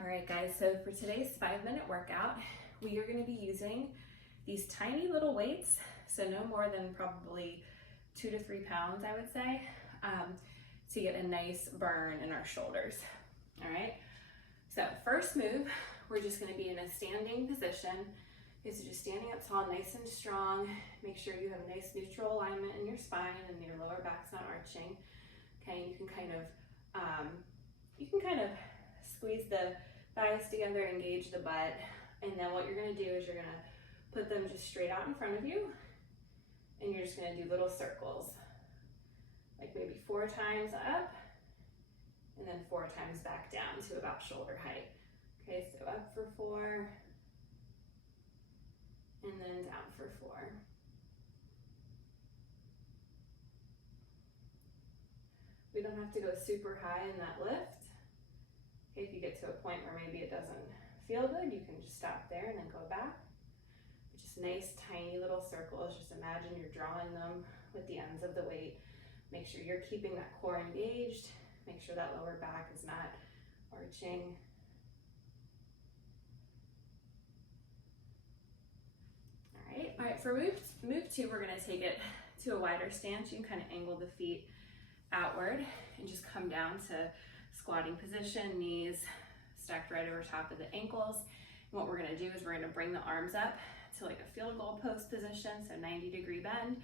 All right, guys, so for today's 5-minute workout, we are going to be using these tiny little weights, so no more than probably 2 to 3 pounds, I would say, to get a nice burn in our shoulders. All right, so first move, we're just going to be in a standing position. Okay, so just standing up tall, nice and strong. Make sure you have a nice neutral alignment in your spine and your lower back's not arching. Okay, you can kind of squeeze the thighs together, engage the butt, and then what you're going to do is you're going to put them just straight out in front of you, and you're just going to do little circles, like maybe 4 times up, and then 4 times back down to about shoulder height. Okay, so up for 4, and then down for 4. We don't have to go super high in that lift. Okay, if you get to a point where maybe it doesn't feel good, you can just stop there and then go back. Just nice, tiny little circles. Just imagine you're drawing them with the ends of the weight. Make sure you're keeping that core engaged. Make sure that lower back is not arching. All right, for move 2, we're gonna take it to a wider stance. You can kind of angle the feet outward and just come down to squatting position, knees stacked right over top of the ankles. And what we're gonna do is we're gonna bring the arms up to like a field goal post position, so 90-degree bend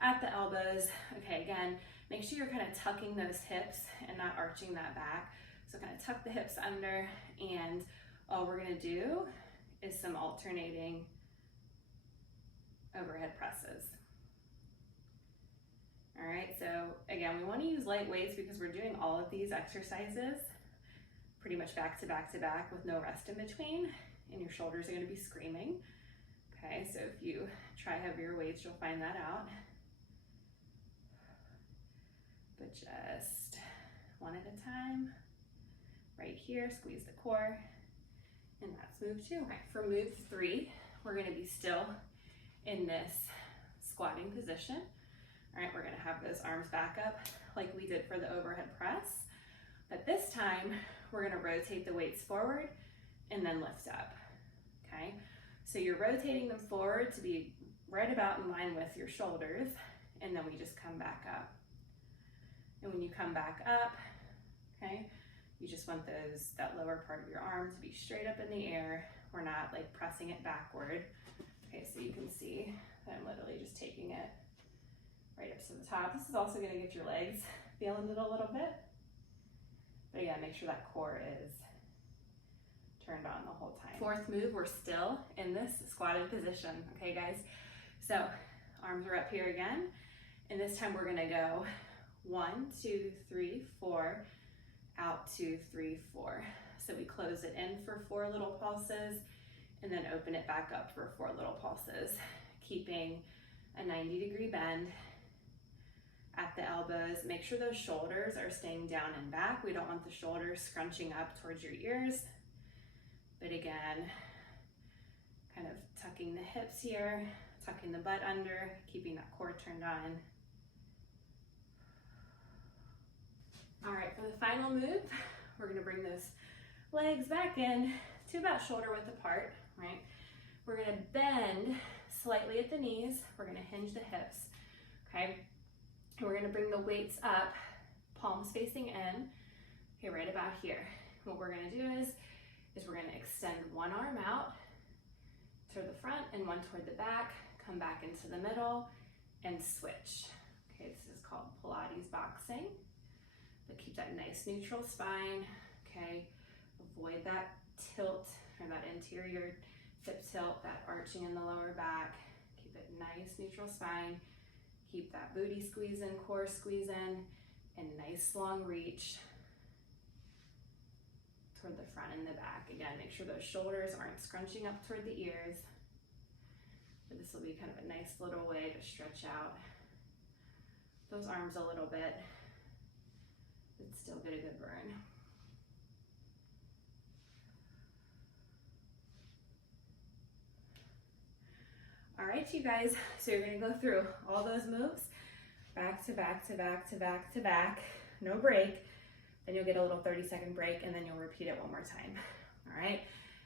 at the elbows. Okay, again, make sure you're kind of tucking those hips and not arching that back. So kind of tuck the hips under, and all we're gonna do is some alternating overhead presses. All right, so again, we want to use light weights because we're doing all of these exercises pretty much back to back to back with no rest in between, and your shoulders are going to be screaming. Okay, so if you try heavier weights, you'll find that out. But just one at a time. Right here, squeeze the core, and that's move 2. All right, for move 3, we're going to be still in this squatting position. All right, we're gonna have those arms back up like we did for the overhead press, but this time we're gonna rotate the weights forward and then lift up, okay? So you're rotating them forward to be right about in line with your shoulders, and then we just come back up. And when you come back up, okay, you just want that lower part of your arm to be straight up in the air. We're not like pressing it backward. Okay, so you can see that I'm literally just taking it right up to the top. This is also going to get your legs feeling it a little bit. But yeah, make sure that core is turned on the whole time. 4th move, we're still in this squatted position. Okay, guys? So arms are up here again. And this time we're going to go 1, 2, 3, 4, out 2, 3, 4. So we close it in for 4 little pulses and then open it back up for 4 little pulses, keeping a 90-degree bend at the elbows. Make sure those shoulders are staying down and back. We don't want the shoulders scrunching up towards your ears. But again, kind of tucking the hips here, tucking the butt under, keeping that core turned on. All right, for the final move, we're gonna bring those legs back in to about shoulder width apart, right? We're gonna bend slightly at the knees. We're gonna hinge the hips, okay? And we're gonna bring the weights up, palms facing in, okay, right about here. What we're gonna do is we're gonna extend one arm out toward the front and one toward the back, come back into the middle and switch. Okay, this is called Pilates boxing. But keep that nice neutral spine, okay? Avoid that tilt or that anterior hip tilt, that arching in the lower back. Keep it nice, neutral spine. Keep that booty squeeze in, core squeeze in, and nice long reach toward the front and the back. Again, make sure those shoulders aren't scrunching up toward the ears. But this will be kind of a nice little way to stretch out those arms a little bit, but still get a good burn. All right, you guys, so you're gonna go through all those moves, back to back to back to back to back, no break. Then you'll get a little 30-second break, and then you'll repeat it one more time. all right?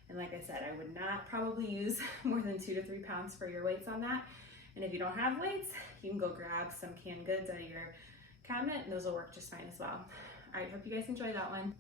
And like I said, I would not probably use more than 2 to 3 pounds for your weights on that. And if you don't have weights, you can go grab some canned goods out of your cabinet and those will work just fine as well. All right, hope you guys enjoy that one.